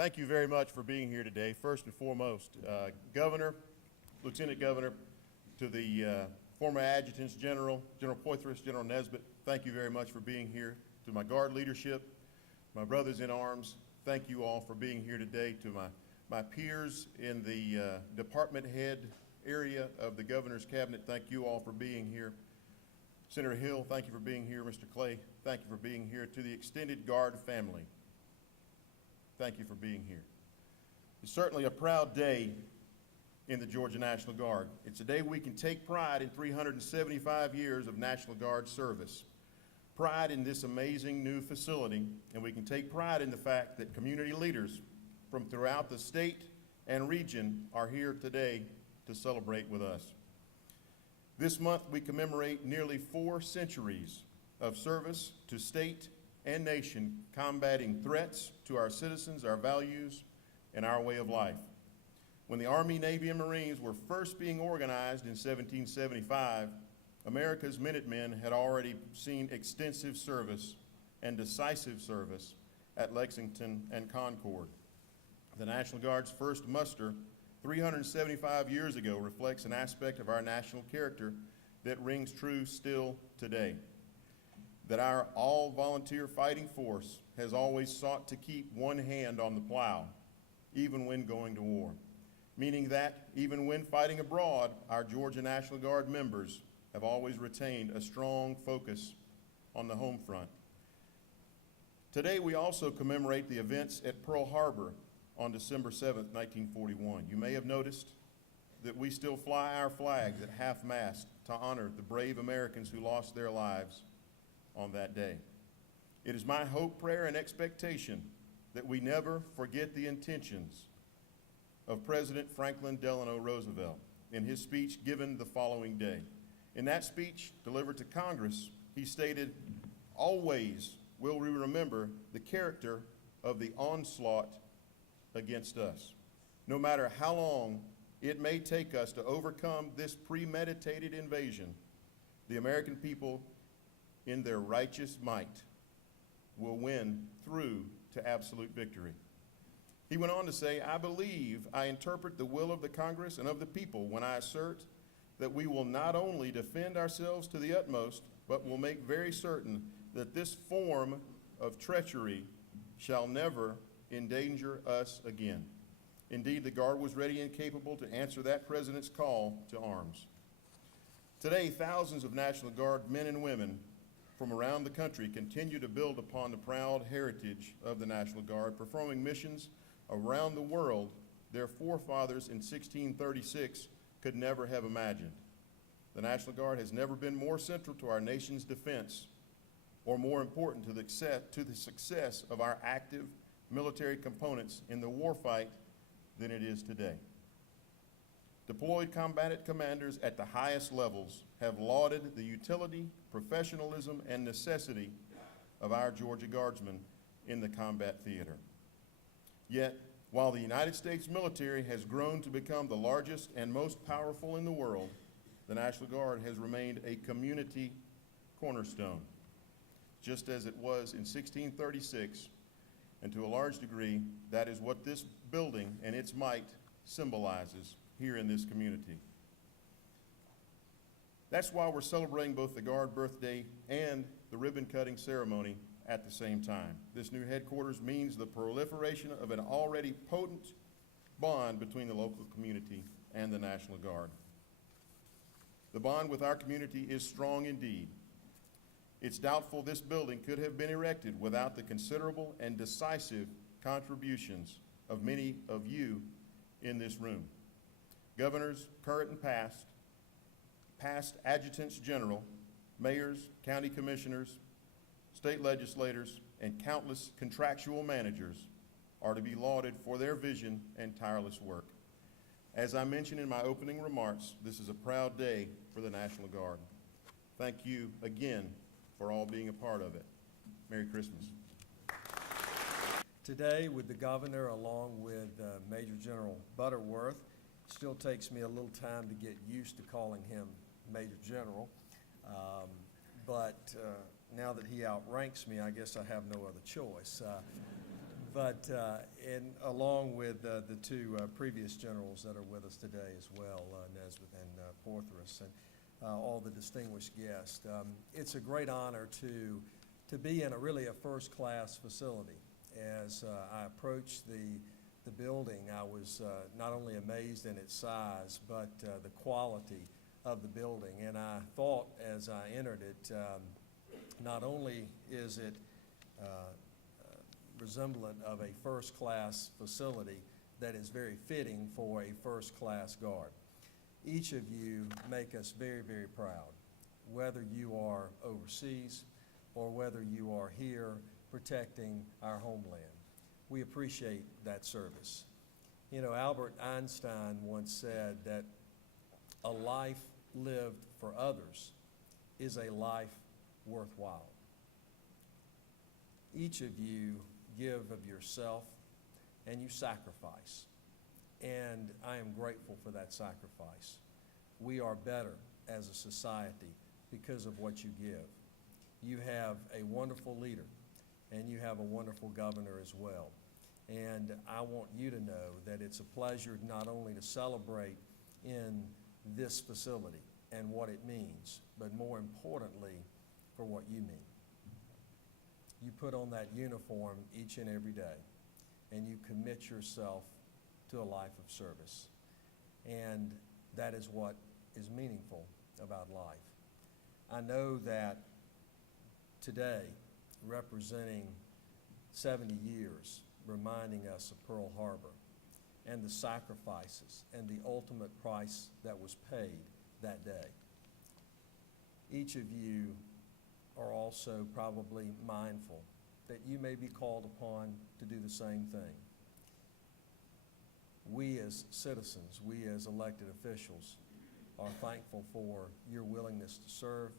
Thank you very much for being here today. First and foremost, Governor, Lieutenant Governor, to the former Adjutants General, General Poitras, General Nesbitt, thank you very much for being here. To my Guard leadership, my brothers in arms, thank you all for being here today. To my peers in the department head area of the Governor's Cabinet, thank you all for being here. Senator Hill, thank you for being here. Mr. Clay, thank you for being here. To the extended Guard family, thank you for being here. It's certainly a proud day in the Georgia National Guard. It's a day we can take pride in 375 years of National Guard service. Pride in this amazing new facility, and we can take pride in the fact that community leaders from throughout the state and region are here today to celebrate with us. This month we commemorate nearly 4 centuries of service to state and nation, combating threats to our citizens, our values, and our way of life. When the Army, Navy, and Marines were first being organized in 1775, America's Minutemen had already seen extensive service and decisive service at Lexington and Concord. The National Guard's first muster 375 years ago reflects an aspect of our national character that rings true still today. That our all-volunteer fighting force has always sought to keep one hand on the plow, even when going to war. Meaning that even when fighting abroad, our Georgia National Guard members have always retained a strong focus on the home front. Today we also commemorate the events at Pearl Harbor on December 7th, 1941. You may have noticed that we still fly our flags at half-mast to honor the brave Americans who lost their lives on that day. It is my hope, prayer, and expectation that we never forget the intentions of President Franklin Delano Roosevelt in his speech given the following day. In that speech delivered to Congress, he stated, "Always will we remember the character of the onslaught against us. No matter how long it may take us to overcome this premeditated invasion, the American people in their righteous might will win through to absolute victory." He went on to say, "I believe I interpret the will of the Congress and of the people when I assert that we will not only defend ourselves to the utmost, but will make very certain that this form of treachery shall never endanger us again." Indeed, the Guard was ready and capable to answer that President's call to arms. Today, thousands of National Guard men and women from around the country continue to build upon the proud heritage of the National Guard, performing missions around the world their forefathers in 1636 could never have imagined. The National Guard has never been more central to our nation's defense or more important to the success of our active military components in the warfight than it is today. Deployed combatant commanders at the highest levels have lauded the utility, professionalism, and necessity of our Georgia Guardsmen in the combat theater. Yet, while the United States military has grown to become the largest and most powerful in the world, the National Guard has remained a community cornerstone, just as it was in 1636, and to a large degree, that is what this building and its might symbolizes here in this community. That's why we're celebrating both the Guard birthday and the ribbon-cutting ceremony at the same time. This new headquarters means the proliferation of an already potent bond between the local community and the National Guard. The bond with our community is strong indeed. It's doubtful this building could have been erected without the considerable and decisive contributions of many of you in this room. Governors, current and past Adjutants General, mayors, county commissioners, state legislators, and countless contractual managers are to be lauded for their vision and tireless work. As I mentioned in my opening remarks, this is a proud day for the National Guard. Thank you again for all being a part of it. Merry Christmas. Today, with the governor along with Major General Butterworth, it still takes me a little time to get used to calling him Major General, but now that he outranks me, I guess I have no other choice. But along with the two previous generals that are with us today as well, Nesbitt and Porthras, and all the distinguished guests. It's a great honor to be in really a first-class facility. As I approached the building, I was not only amazed in its size, but the quality of the building. And I thought as I entered it, not only is it resemblant of a first-class facility that is very fitting for a first-class guard. Each of you make us very, very proud, whether you are overseas or whether you are here protecting our homeland. We appreciate that service. You know, Albert Einstein once said that a life lived for others is a life worthwhile. Each of you give of yourself and you sacrifice. And I am grateful for that sacrifice. We are better as a society because of what you give. You have a wonderful leader and you have a wonderful governor as well. And I want you to know that it's a pleasure not only to celebrate in this facility and what it means, but more importantly, for what you mean. You put on that uniform each and every day, and you commit yourself to a life of service. And that is what is meaningful about life. I know that today, representing 70 years, reminding us of Pearl Harbor and the sacrifices and the ultimate price that was paid that day. Each of you are also probably mindful that you may be called upon to do the same thing. We as citizens, we as elected officials, are thankful for your willingness to serve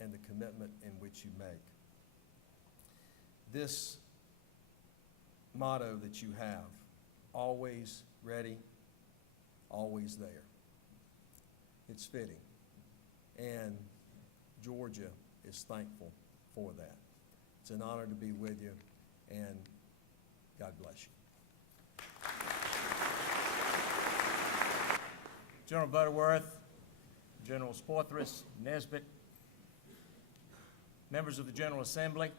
and the commitment in which you make. This motto that you have, always ready, always there, it's fitting. And Georgia is thankful for that. It's an honor to be with you, and God bless you. General Butterworth, Generals Porthras, Nesbitt, members of the General Assembly,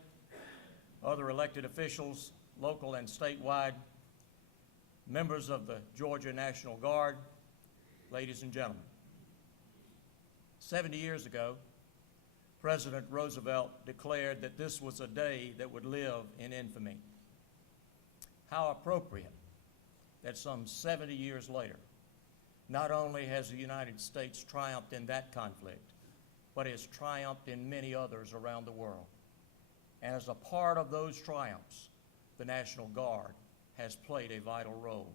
other elected officials, local and statewide, members of the Georgia National Guard, ladies and gentlemen. 70 years ago, President Roosevelt declared that this was a day that would live in infamy. How appropriate that some 70 years later, not only has the United States triumphed in that conflict, but has triumphed in many others around the world. And as a part of those triumphs, the National Guard has played a vital role.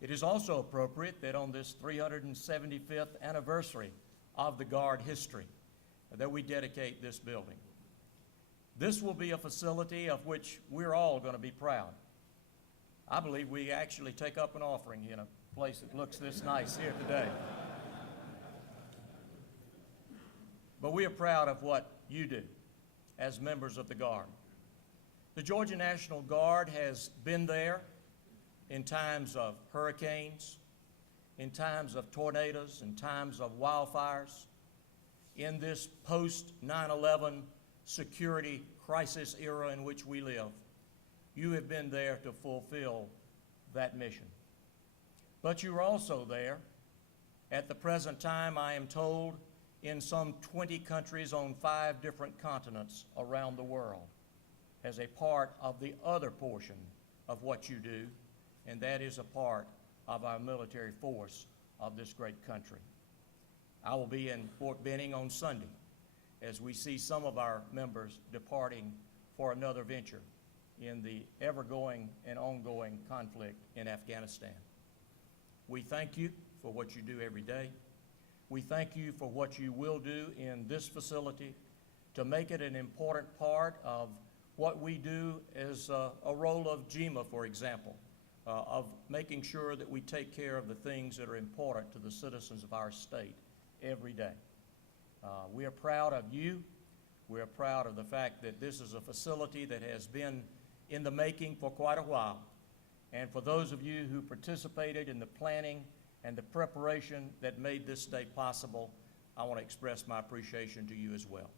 It is also appropriate that on this 375th anniversary of the Guard history, that we dedicate this building. This will be a facility of which we're all going to be proud. I believe we actually take up an offering in a place that looks this nice here today. But we are proud of what you do as members of the Guard. The Georgia National Guard has been there in times of hurricanes, in times of tornadoes, in times of wildfires, in this post-9/11 security crisis era in which we live. You have been there to fulfill that mission. But you're also there, at the present time, I am told, in some 20 countries on 5 different continents around the world, as a part of the other portion of what you do, and that is a part of our military force of this great country. I will be in Fort Benning on Sunday as we see some of our members departing for another venture in the ever-going and ongoing conflict in Afghanistan. We thank you for what you do every day. We thank you for what you will do in this facility to make it an important part of what we do as a role of GEMA, for example, of making sure that we take care of the things that are important to the citizens of our state every day. We are proud of you. We are proud of the fact that this is a facility that has been in the making for quite a while. And for those of you who participated in the planning and the preparation that made this day possible, I want to express my appreciation to you as well.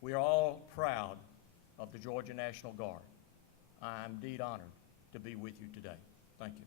We are all proud of the Georgia National Guard. I am indeed honored to be with you today. Thank you.